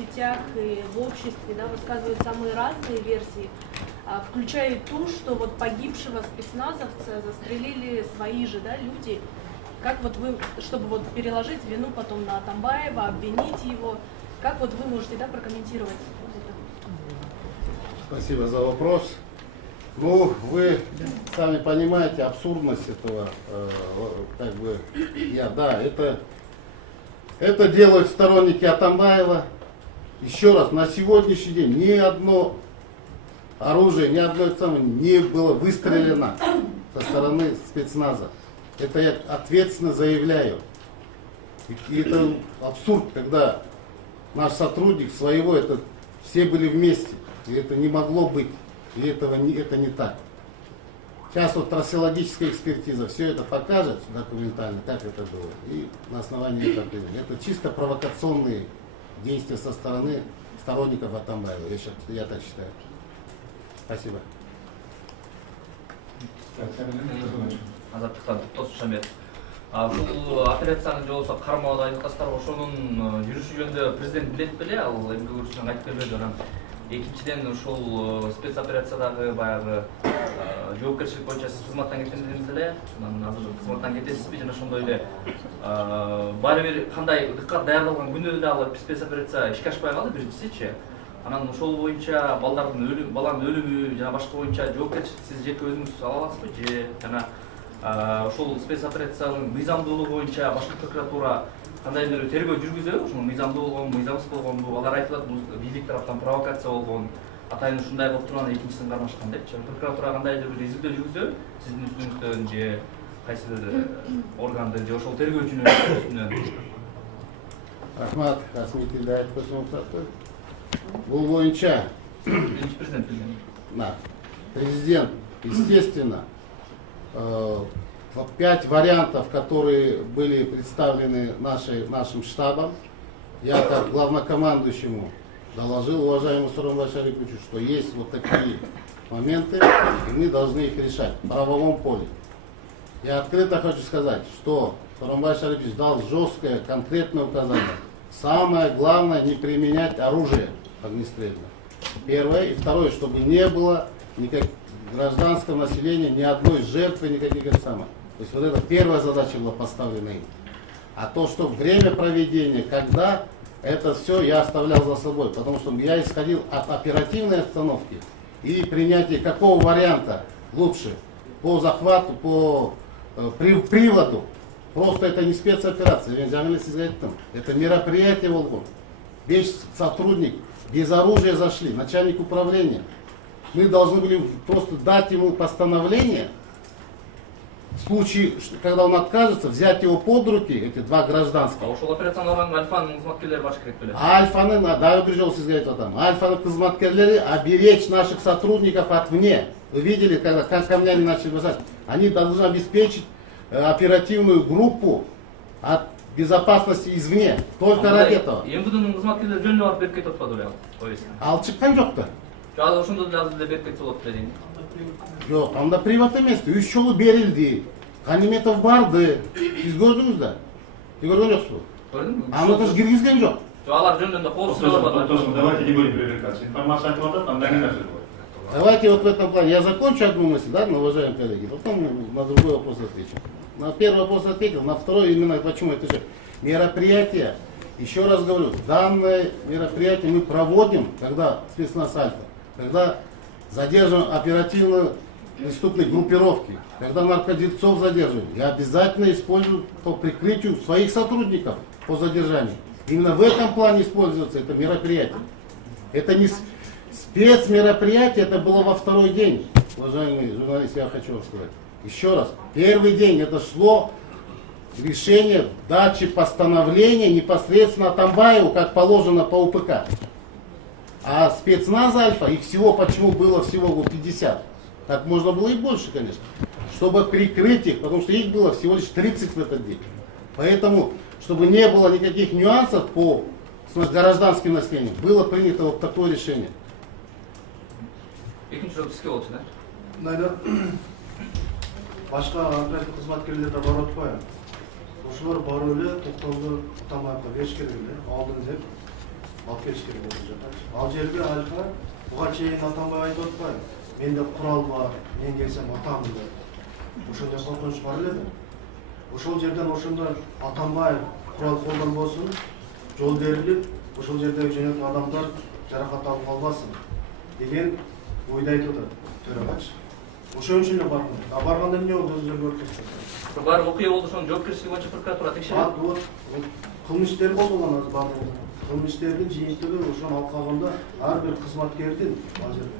соцсетях и в обществе, да, высказывают самые разные версии, включая и ту, что вот погибшего спецназовца застрелили свои же, да, люди. Как вот вы, чтобы вот переложить вину потом на Атамбаева, обвинить его, как вот вы можете, да, прокомментировать это? Спасибо за вопрос. Ну, вы сами понимаете абсурдность этого, как бы, это делают сторонники Атамбаева. Еще раз, на сегодняшний день ни одно оружие, ни одно не было выстрелено со стороны спецназа. Это я ответственно заявляю. И это абсурд, когда наш сотрудник своего, это все были вместе. И это не могло быть. И это не так. Сейчас вот трассологическая экспертиза все это покажет документально, как это было. И на основании этого определим. Это чисто провокационные действия со стороны сторонников Атамбаева. Я так считаю. Спасибо. Бул операцияны жолсо кармоодо айныкташтар ошонун жүрүшү жөнүндө президент билет беле, ал эмгек өрүшүнөн айтып бербеди анан. Экинчиден ушул спецоперациядагы баягы жоопкерчилик боюнча сиз кызматтан кеткен дедиңиз эле. Анан азыр кызматтан кетесизби жана ошондой эле баары бир кандай дыккат даярдалган күндө дагы спецоперация ишке ашпай калды биринчисичи. Анан ошол боюнча баланын өлүмү жана башка боюнча жоопкерчилик сиз жеке өзүңүз ала аласызбы же жана ошол спецоперациянын мыйзамдуулугу боюнча башкы прокуратура кандайдыр тергөө жүргүзөбү? Ошонун мыйзамдуу болгонбу, мыйзамсыз болгонбу? Алар айтылат, бул бийлик тараптан провокация болгон, атайын ушундай кылып туруп анан экинчисин кармашкан депчи. Прокуратура кандайдыр бир изилдөө жүргүзөбү? Сиздин үстүңүздөн же кайсыдыр органды же ошол тергөөчүнүн үстүнөн? Рахмат, расмий тилде айтып көрсөңүз. Бул боюнча президент, естественно, 5 вариантов, которые были представлены нашим штабом, я как главнокомандующему доложил уважаемому Сооронбай Шариповичу, что есть вот такие моменты, и мы должны их решать в правовом поле. Я открыто хочу сказать, что Сооронбай Шарипович дал жесткое, конкретное указание. Самое главное — не применять оружие огнестрельное. Первое. И второе, чтобы не было никаких гражданского населения, ни одной жертвы, никаких самых. То есть вот это первая задача была поставлена им. А то, что время проведения, когда, это все я оставлял за собой. Потому что я исходил от оперативной обстановки и принятия какого варианта лучше по захвату, по приводу. Просто это не спецоперация. Это мероприятие Волгон. Весь сотрудник без оружия зашли, начальник управления. Мы должны были просто дать ему постановление, в случае, когда он откажется, взять его под руки, эти 2 гражданских. Альфаны, да, Альфаны кызматкерлери оберечь наших сотрудников отвне. Вы видели, когда камнями начали бросать? Они должны обеспечить оперативную группу от безопасности извне. Только ради этого. Ал чыккан жок-то. Жоқ, анда приват емес, 3 жолу берилди. Ганиметов барды. Сиз көрдүңүз да? Сиз көргөн жоксузбу? Көрдүм. Аны да киргизген жок. Алар жөнүндө кол созбады. Давайте не будем привлекаться. Информация от вас, там догадаться. Давайте вот в этом плане. Я закончу одну мысль, да, уважаемые коллеги, потом на другой вопрос отвечу. На первый вопрос ответил, на второй именно почему это же мероприятие. Еще раз говорю, данное мероприятие мы проводим, когда спецназ Альфа, когда задерживаем оперативно преступные группировки, когда наркодельцов задерживаем, я обязательно использую по прикрытию своих сотрудников по задержанию. Именно в этом плане используется это мероприятие. Это не спецмероприятие, это было во 2-й день. Уважаемые журналисты, я хочу вам сказать. Еще раз, 1-й день это шло решение дачи постановления непосредственно Атамбаеву, как положено по УПК. А спецназ Альфа, их всего, почему было всего 50? Так можно было и больше, конечно. Чтобы прикрыть их, потому что их было всего лишь 30 в этот день. Поэтому, чтобы не было никаких нюансов по гражданским населениям, было принято вот такое решение. Башка оперативдик кызматкерлер да бар атпайбы? Ошолор барып эле токтоолду Атамбаевга бериш керек эле, алдын деп алып келиш керек болуп жатат. Ал жерге альфа буга чейин Атамбай айтып атпайбы? Менде курал бар, мен келсем атамын деп. Ошондой коркунуч бар эле. Ошол жерден ошондо Атамбаев курал колдонбосун, жол берилип, ошол жердеги жөнөкөй адамдар жаракат алып калбасын деген ойду айтып атат төрагачы. Ошон үчүн эле бардым. А барганда эмне болду, өзүңөр көрүп турсуңар. Бар окуя болду, ошонун жоопкерчилиги боюнча прокуратура текшерет. Вот кылмыш иштери болгон азыр бардыгы. Кылмыш иштердин жыйынтыгы ошонун алкагында ар бир кызматкердин ал жерде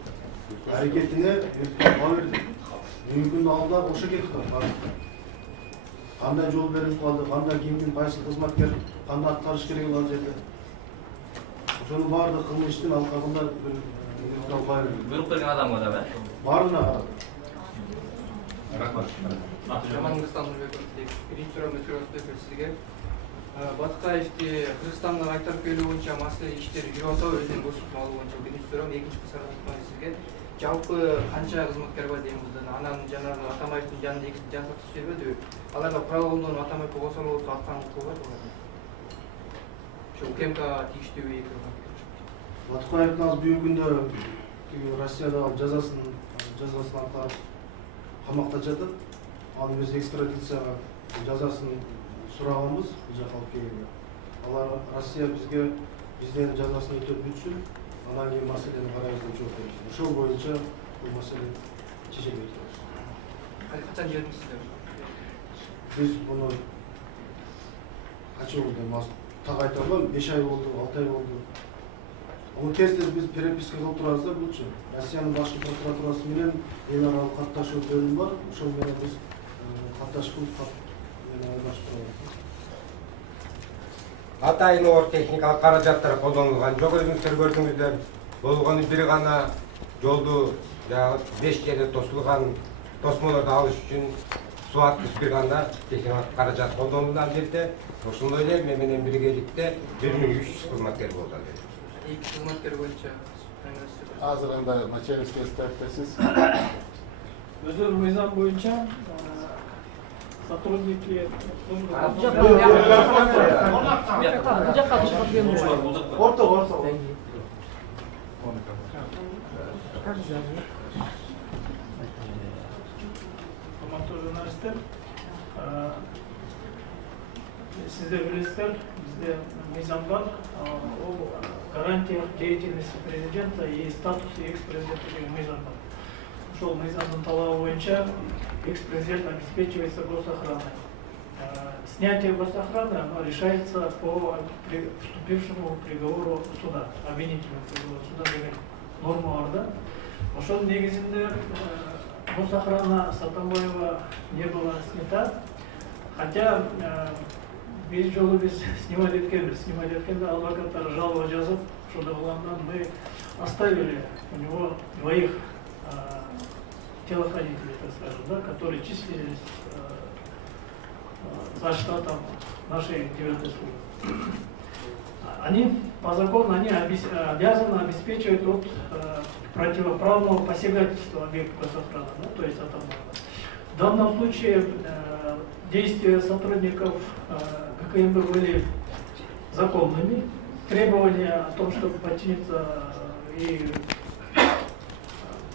аракетине баа берди. Бүгүнкү күндө алда ошо кетип калды. Кандай жол берилип калды, кандай кимдин кайсы кызматкер кандай аткарыш керек ал жерде. Ошонун баардык кылмыш иштин алкагында Буйрук берген адамга да, баарына карап. Рахмат. Жамангыстан Нурбеков, биринчи суроо Метросбеков сизге. Баткаевди Кыргызстанга кайтарып келүү боюнча маселе иштер жүрүп атабы, өзүнүн көрсөтмө алуу боюнча биринчи суроо, экинчи суроо сизге. Жалпы канча кызматкер бар деймиз? Анан жанагы Атамбаевдин жанында эки жасак түшүрбөдүбү? Аларга курал колдонуп Атамбаев косолуп аткан укугу бар. Ошо УКМК тийиштүү эки Баткаевдин азыр бүгүнкү күндө Россиядагы жазасын аткарып камакта жатат. Ал биз экстрадицияга жазасын сураганбыз, бул жака алып келгенде. Алар Россия бизге бизден жазасын өтөп бүтсүн, анан кийин маселени карайбыз деп жооп берди. Ошол боюнча бул маселе чечилет. Качан жибердиңиздер? Биз буну кача болду, так айта албайм, 5 ай болду, 6 ай болду. Onu tez biz переписка кылып турабыз да, бул Россиянын башкы прокуратурасы менен эл аралык катташуу бөлүмү бар. Ошол менен биз катташып ойлашып турабыз. Атайын оор техникалык каражаттар колдонулган жок, өзүңүздөр көрдүңүздөр. Болгону бир гана жолду 5 жерде тосулган тосмолорду алыш үчүн суаттыс бир гана техникалык каражат колдонулган жерде. Ошондой эле мен менен биргеликте 1300 кызматкер болду. Эки кызматкер боюнча Азыр анда начальник ставкасыз. Өзү мыйзам боюнча сотрудники журналисттер, сиздер билесиздер, бизде мыйзам бар, ол гарантия деятельности президента и статусы экс-президента деген мыйзам бар. Ошол мыйзамдын талабы боюнча экс-президент обеспечивается госохраной. Снятие госохраны решается по вступившему приговору суда, обвинительному приговору суда деген норма бар да. Ошонун негизинде госохрана Сатамбаева не была снята, хотя бир жолу биз снимать эткенде адвокаттар жалоба жазып, ошондой болгондон мы оставили у него двоих телохранителей, так скажем, да, которые числились за штатом нашей 9-й службы. Они по закону обязаны обеспечивать от противоправного посягательства объекта госохраны, да, то есть Атамбаева. В данном случае действия сотрудников ГКМБ были законными, требования о том, чтобы подчиниться и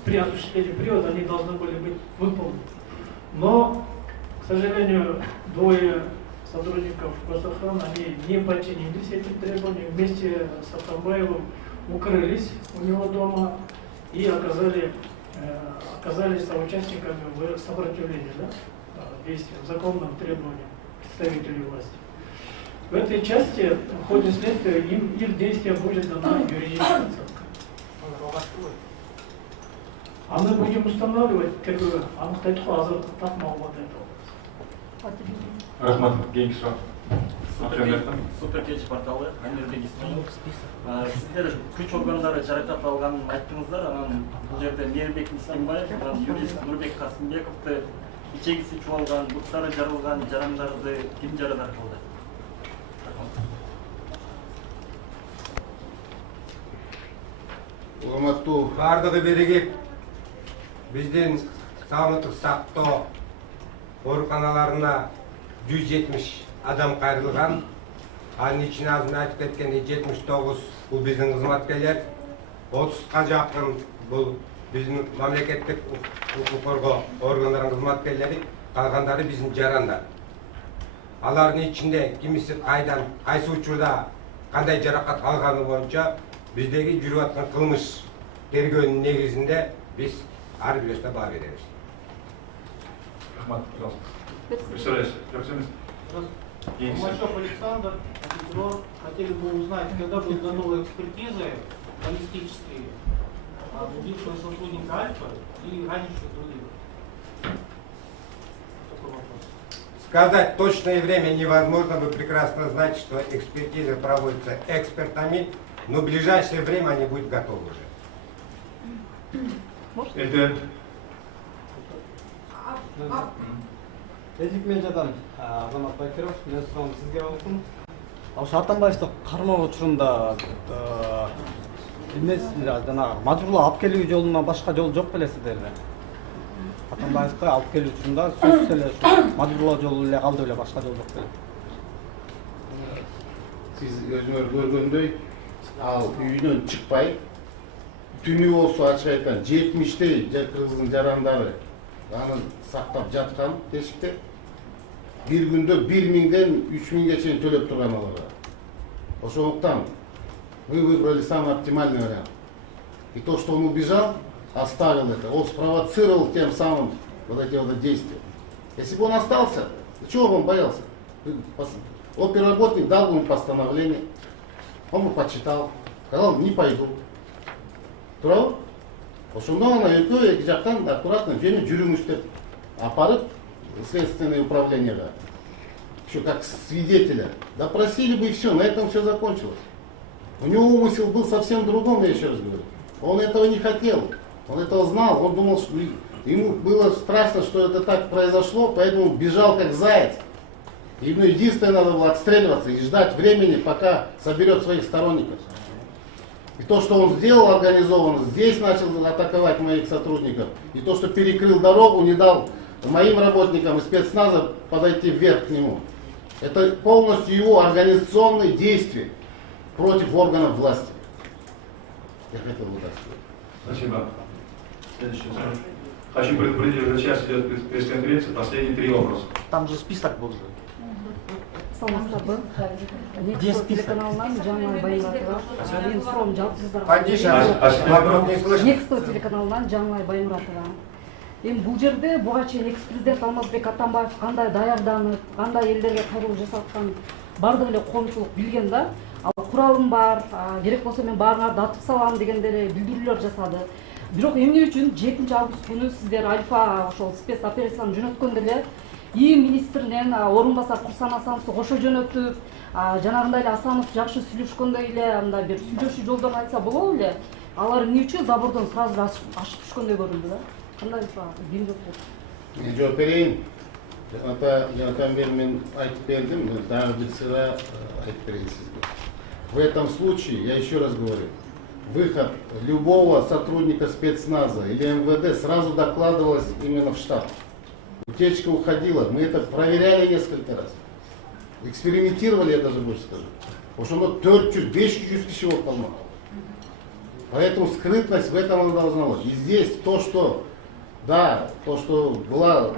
при осуществлении привода, они должны были быть выполнены. Но, к сожалению, двое сотрудников госохраны, они не подчинились этим требованиям, вместе с Атамбаевым укрылись у него дома и оказались соучастниками в сопротивлении, да, действиям, законным требованиям представителей власти. В этой части, в ходе следствия, их действия будет дана юридическая оценка. А мы будем устанавливать, как бы, анықтайтын азыр так маалымат айта алабыз. Рахмат, кейинки суроо. Суперкеч порталы, Анирбек Исмаилов. Сиздер күч органдары жаракат алганын айттыңыздар, анан бул жерде Мээрбек Исимбаев, юрист Нурбек Касымбековду ичегиси чуалган, буттары жарылган жарандарды ким жарадар кылды? Урматтуу Бардыгы биригип биздин сааматтык сактоо ооруканаларына 170 адам кайрылган. Анын ичине азыр айтып кеткендей 79 бул биздин кызматкерлер, 30га жакын бул биздин мамлекеттик укук коргоо органдарынын кызматкерлери, калгандары биздин жарандар. Алардын ичинде кимиси кайдан, кайсы учурда кандай жаракат алганы боюнча биздеги жүрүп аткан кылмыш тергөөнүн негизинде биз ар бирөөсүнө баа беребиз. Рахмат, пожалуйста. Представляешь, Мачев Александр, прокурор. Хотели бы узнать, когда будут готовы экспертизы баллистические убившего сотрудника Альфа и ранивших других? Такой вопрос. Сказать точное время невозможно, вы прекрасно знаете, что экспертиза проводится экспертами, но в ближайшее время они будут готовы уже. Это Эдик мен жадан Азамат Байкиров, мен сураным сизге болсун. Ошо Атамбаевди кармоо учурунда эмес жанагы мажбурлап алып келүү жолунан башка жол жок белесиздерби? Атамбаевди алып келүү учурунда сөзсүз эле ушу мажбурлоо жолу эле калды беле, башка жол жок беле. Сиз өзүңөр көргөндөй, ал үйүнөн чыкпай, түнү болсо ачык айткан 70тей кыргыздын жарандары аны сактап жаткан тешикте. Bir günde 1000'den 3000'e чейин төлөп турган аларга. Ошондуктан мы выбрали самый оптимальный вариант. И то, что он убежал, оставил это, он спровоцировал тем самым вот эти вот действия. Если бы он остался, чего бы он боялся? Оперработник дал ему постановление, он бы почитал, сказал, не пойду. Тура? Ошондо ана экөө эки жактан аккуратно жөнү жүрүңүз деп апарып следственное управление, еще как свидетеля, допросили бы и все, на этом все закончилось. У него умысел был совсем другом, я еще раз говорю. Он этого не хотел, он этого знал, он думал, что ему было страшно, что это так произошло, поэтому бежал как заяц. Ему единственное надо было отстреливаться и ждать времени, пока соберет своих сторонников. И то, что он сделал организованно, здесь начал атаковать моих сотрудников, и то, что перекрыл дорогу, не дал моим работникам и спецназа подойти вверх к нему. Это полностью его организационные действия против органов власти. Я хотел бы так сказать. Спасибо. Следующий вопрос. Хочу предупредить, что сейчас идет пресс-конференция, последние 3 вопроса. Там же список был же. Саламатсыздарбы? Телеканалынан Жаңылай Баймуратова. Менин суроом жауапсыздарга. Нексту телеканалынан Жаңылай Баймуратова. Эми бул жерде буга чейин экс-президент Алмазбек Атамбаев кандай даярданып, кандай элдерге кайрылуу жасаткан бардык эле коомчулук билген да. Ал куралым бар, керек болсо мен баарыңарды атып салам дегендей билдирүүлөр жасады. Бирок эмне үчүн 7-август күнү сиздер Альфа ошол спец операцияны жөнөткөндө эле ИИМ министринен орун басар Курсан Асановду кошо жөнөтүп, жанагындай эле Асанов жакшы сүйлөшкөндөй эле мындай бир сүйлөшүү жолдорун айтса болобу эле? Алар эмне үчүн забордон сразу ашып түшкөндөй көрүндү да? Кандай билдирип? Мен жооп берейин. Мен айтып бердим, дагы бир сыйра айтып берейин сизге. В этом случае, я еще раз говорю, выход любого сотрудника спецназа или МВД сразу докладывалось именно в штаб. Утечка уходила, мы это проверяли несколько раз. Экспериментировали, я даже больше скажу. Потому что 400-500 киши вот полно. Поэтому скрытность в этом она должна быть. И здесь то, что, да, то, что была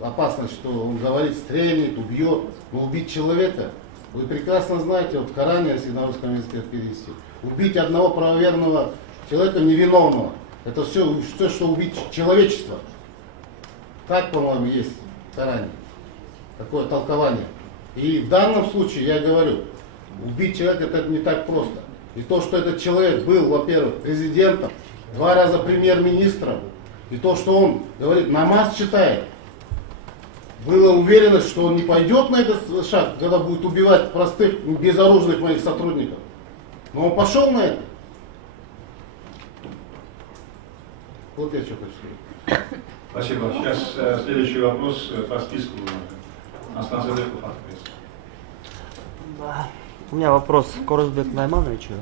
опасность, что он говорит, стрельнет, убьет, но убить человека, вы прекрасно знаете, вот в Коране, если на русском языке перевести, убить одного правоверного человека невиновного, это все, что убить человечество. Так, по-моему, есть в Коране. Такое толкование. И в данном случае, я говорю, убить человека это не так просто. И то, что этот человек был, во-первых, президентом, 2 раза премьер-министром, и то, что он, говорит, намаз читает, была уверенность, что он не пойдет на этот шаг, когда будет убивать простых, безоружных моих сотрудников. Но он пошел на это. Вот я что хочу сказать. Спасибо. Сейчас следующий вопрос по списку. Аслан Задыков, У меня вопрос к Корозбеку Наймановичу.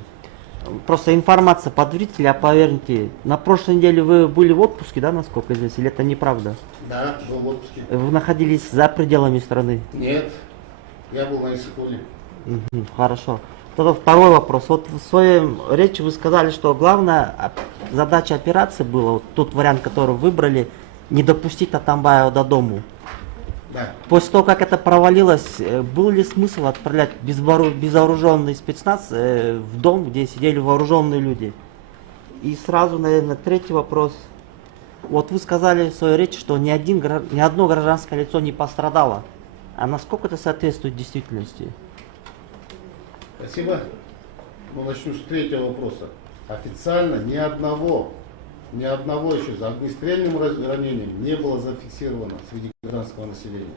Просто информация, подтвердите или опровергните. На прошлой неделе вы были в отпуске, да, насколько известно, или это неправда? Да, был в отпуске. Вы находились за пределами страны? Нет, я был на Иссыкуле. Хорошо. Тогда второй вопрос. Вот в своей речи вы сказали, что главная задача операции была, вот тот вариант, который выбрали, не допустить Атамбаева до дому. Да. После того, как это провалилось, был ли смысл отправлять безвооруженный спецназ в дом, где сидели вооруженные люди? И сразу, наверное, третий вопрос. Вот вы сказали в своей речи, что ни одно гражданское лицо не пострадало. А насколько это соответствует действительности? Спасибо. Ну, начну с третьего вопроса. Официально ни одного еще за огнестрельным ранением не было зафиксировано среди гражданского населения.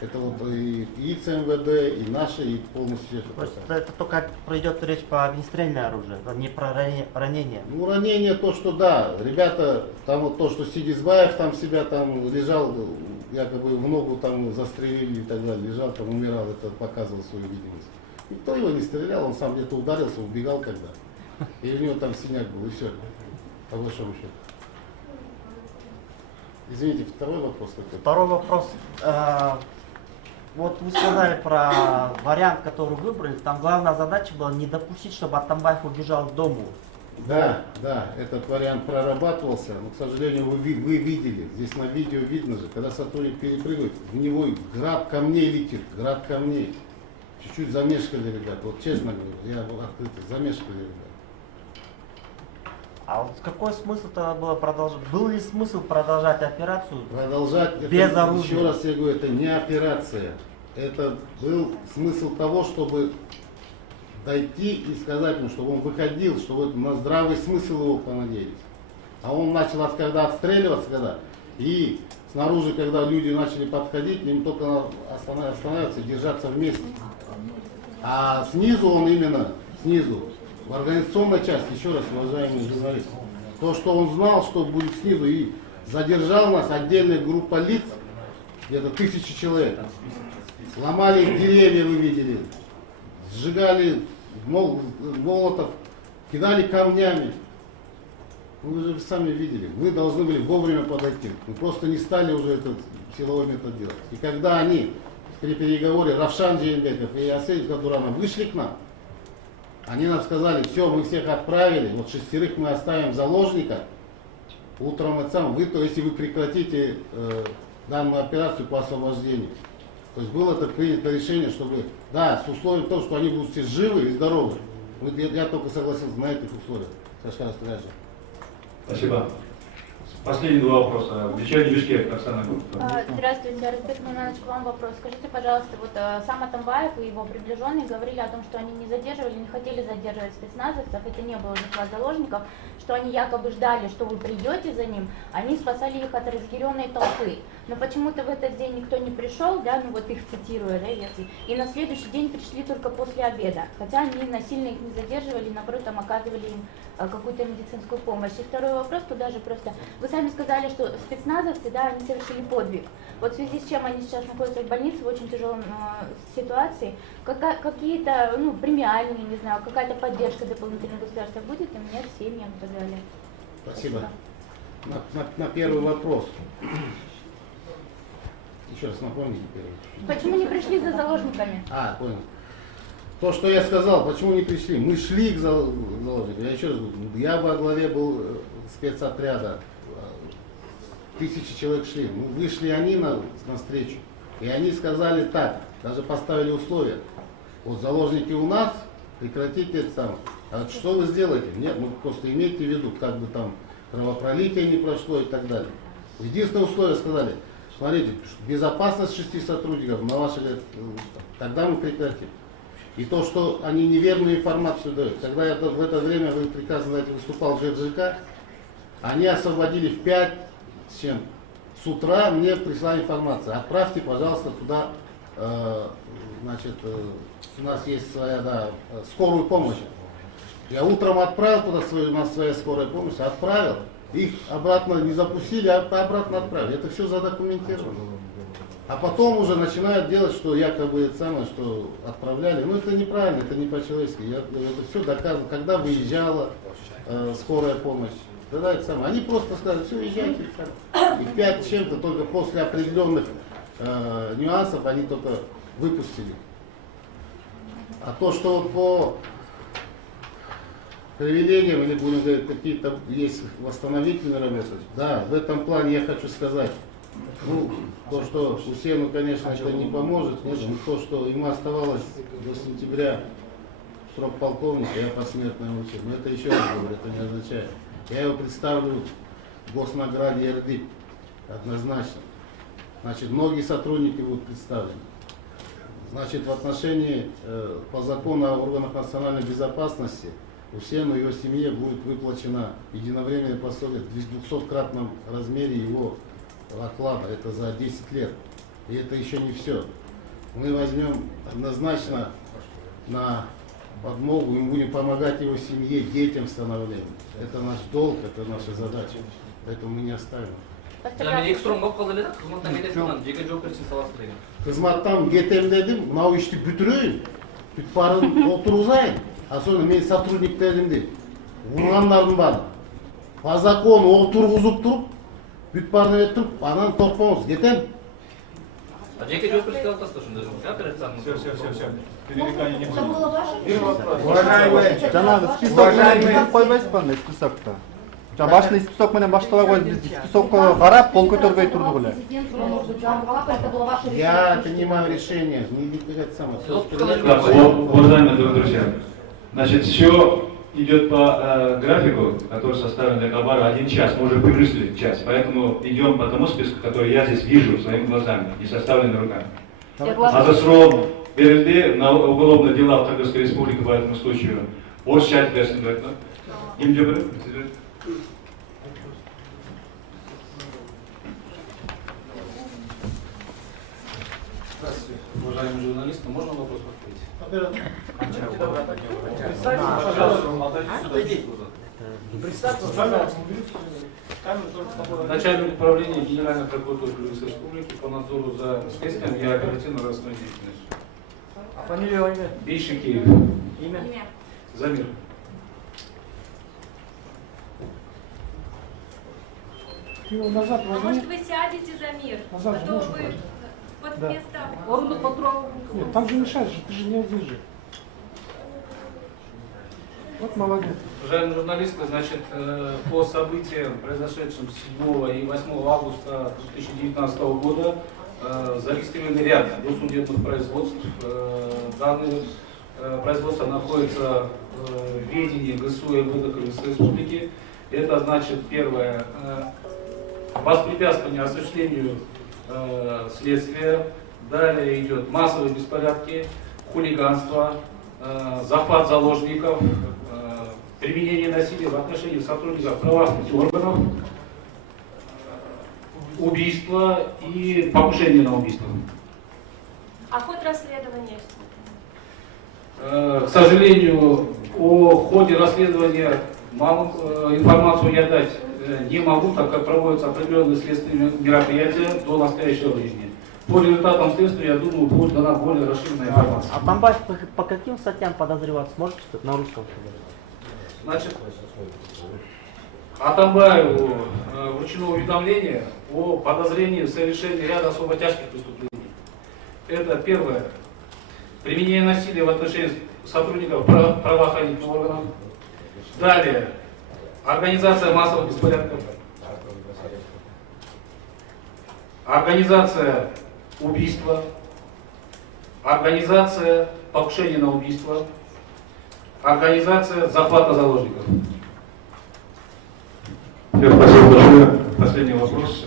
Это вот и ЦМВД, и наши, и полностью... Это только пройдет речь по огнестрельное оружие, не про ранение. Ну, ранение то, что да, ребята, там вот то, что Сидисбаев там себя там лежал, якобы в ногу там застрелили и так далее, лежал там, умирал, это показывал свою видимость. Никто его не стрелял, он сам где-то ударился, убегал когда. И у него там синяк был, и все, по большому счету. Извините, второй вопрос какой? Второй вопрос. Вот вы сказали про вариант, который выбрали. Там главная задача была не допустить, чтобы Атамбаев убежал к дому. Да, этот вариант прорабатывался, но, к сожалению, вы видели, здесь на видео видно же, когда сотрудник перепрыгивает, в него град камней летит, град камней. Чуть-чуть замешкали, ребят, вот честно говорю, я был открытый, замешкали, ребят. А вот какой смысл тогда было продолжать? Был ли смысл продолжать операцию? Продолжать без оружия? Еще раз я говорю, это не операция. Это был смысл того, чтобы дойти и сказать ему, чтобы он выходил, чтобы на здравый смысл его понадеялись. А он начал, когда отстреливаться, и снаружи, когда люди начали подходить, им только останавливаться, держаться вместе. А снизу он именно, снизу, в организационной части, еще раз, уважаемые журналисты, то, что он знал, что будет снизу, и задержал нас отдельная группа лиц, где-то 1000 человек. Ломали деревья, вы видели, сжигали молотов, кидали камнями. Вы же сами видели, вы должны были вовремя подойти. Мы просто не стали уже этот силовой метод делать. И когда они при переговоре Равшан Джейнбеков и Асей Кадуранов вышли к нам, они нам сказали, все, мы всех отправили, вот 6 мы оставим в заложниках, утром это сам, если вы прекратите данную операцию по освобождению. То есть было это принято решение, чтобы, да, с условием того, что они будут все живы и здоровы. Я только согласился на этих условиях. Спасибо. Последние 2 вопроса. Вечерний Бишкек, Оксана. Здравствуйте, Разбек Маманович, к вам вопрос. Скажите, пожалуйста, вот сам Атамбаев и его приближенные говорили о том, что они не задерживали, не хотели задерживать спецназовцев, это не было захват заложников, что они якобы ждали, что вы придете за ним, они спасали их от разъяренной толпы. Но почему-то в этот день никто не пришел, да, ну вот их цитируя, да, если, и на следующий день пришли только после обеда, хотя они насильно их не задерживали, наоборот, там оказывали им какую-то медицинскую помощь. И второй вопрос туда же просто. Вы сами сказали, что спецназовцы, да, они совершили подвиг. Вот в связи с чем они сейчас находятся в больнице в очень тяжелой ситуации, какие-то, ну, премиальные, не знаю, какая-то поддержка дополнительного государства будет им, нет, семьям и так далее. Спасибо. На первый вопрос. Еще раз напомните первый. Почему не пришли за заложниками? Понял. То, что я сказал, почему не пришли? Мы шли к заложникам. Я еще раз говорю, я во главе был спецотряда. 1000 человек шли. Вышли они на встречу. И они сказали так, даже поставили условия. Вот заложники у нас, прекратите это там. А что вы сделаете? Нет, просто имейте в виду, как бы там кровопролитие не прошло и так далее. Единственное условие сказали, смотрите, безопасность 6 сотрудников на ваши, тогда мы прекратим. И то, что они неверную информацию дают. Когда я в это время, вы прекрасно знаете, выступал в ЖРЖК, они освободили в 5 с утра, мне пришла информация. Отправьте, пожалуйста, туда, значит, у нас есть своя, скорую помощь. Я утром отправил туда у нас своя скорая помощь, отправил. Их обратно не запустили, а обратно отправили. Это все задокументировано. А потом уже начинают делать, что якобы это самое, что отправляли. Ну это неправильно, это не по-человечески. Это все доказано. Когда выезжала скорая помощь, тогда это самое. Они просто сказали, все, езжайте. И 5 с чем-то только после определенных нюансов они только выпустили. А то, что вот по привилегиям, или будем говорить, какие-то есть восстановительные работы, да, в этом плане я хочу сказать, ну, то, что Хусейну, конечно, это не поможет, нет, но то, что ему оставалось до сентября срок полковника, я посмертно учил. Но это еще раз говорю, это не означает. Я его представлю в госнаграде РДИП, однозначно. Значит, многие сотрудники будут представлены. Значит, в отношении, по закону о органах национальной безопасности, Хусейну и его семье будет выплачено единовременное пособие в 200-кратном размере его оклада. Это за 10 лет. И это еще не все. Мы возьмем однозначно на подмогу, мы будем помогать его семье, детям в становлении. Это наш долг, это наша задача. Поэтому мы не оставим. Кызматтан кетем дедим, мынау ишти бүтүрөйүн, бүт барын отургузайын, а соны мен сотрудниктеримди ургандардын баарын по закону отургузуп туруп, бүт барын эметип туруп, анан токпоңуз, кетем. Уважаемый, койбойсузбу списокто. Башный список менен баштабай коюп, биз списокко карап, кол көтөрбөй турдук эле. Я принимаю решение, не это самое. Уважаемые друзья, значит, все идет по графику, который составлен для Кабара 1 час. Мы уже превысили час, поэтому идем по тому списку, который я здесь вижу своими глазами и составлены руками. Азасрол берилди на уголовные дела в Кыргызской республике по этому случаю. Орыс чат берсиндер. Имде бир. Здравствуйте, уважаемые журналисты. Можно вопрос повторить? Представьтесь, пожалуйста. Начальник управления Генеральной прокуратуры Кыргызской республики по надзору за следствием и оперативно-розыскной деятельностью. Фамилия, имя? Бейшикиев. Имя? Замир. Назад А может вы сядете за мир? Назад А то можно, вы под да. место. Нет, там же мешаешь, ты же не один же. Вот молодец. Уважаемые журналисты, значит, по событиям, произошедшим 7 и 8 августа 2019 года, зарегистрированы ряд досудебных производств. Данные производства находятся в ведении ГСУ и МВД Кыргызской республики. Это значит, первое, воспрепятствование осуществлению следствия. Далее идет массовые беспорядки, хулиганство, захват заложников, применение насилия в отношении сотрудников правоохранительных органов, убийство и покушение на убийство. А ход расследования? К сожалению, о ходе расследования информацию я дать не могу, так как проводятся определенные следственные мероприятия до настоящего времени. По результатам следствия, я думаю, будет дана более расширенная информация. А Атамбаев по каким статьям подозреваться? Можете на русском сказать? Значит, Атамбаеву вручено уведомление о подозрении в совершении ряда особо тяжких преступлений. Это первое. Применение насилия в отношении сотрудников правоохранительных органов. Далее. Организация массовых беспорядков. Организация убийства. Организация покушения на убийство. Организация захвата заложников. Спасибо большое. Последний вопрос.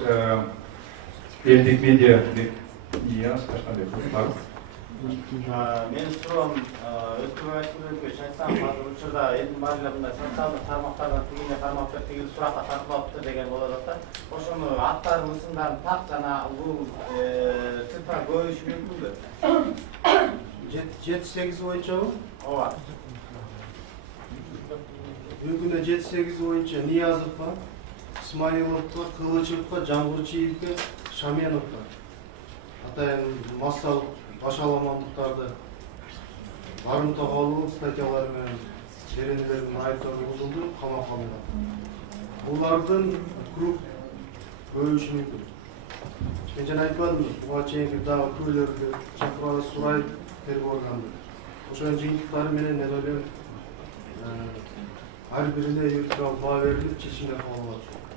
Эльдик медиа. Я Скашнабек. Менің сұрағым өткізіп айтсам, қазір учурда елдің барлығында социалдық тармақтардан тигине тармактар тигил суракка тартылыптыр деген болуп атат. Ошону аттарын ысымдарын так жана бул цифра көбөйүшү мүмкүнбү? 7-8 боюнчабы? Ооба. Бүгүнө 7-8 боюнча Ниязовго, Исмаиловго, Кылычевго, Жамгурчиевге, Шаменовго атайын массалык башаламандыктарды барымта калуу статьялары менен беренелердин айыптары бузулду, камакка алынган. Булардын круг көбөйүшү мүмкүн. Мен жана айтпадымбы, буга чейинки дагы күбөлөрдү чакырып сурайт тергөө органдары. ошонун жыйынтыктары менен мен ойлойм ар бирине юридикалык баа берилип чечимдер кабыл алат.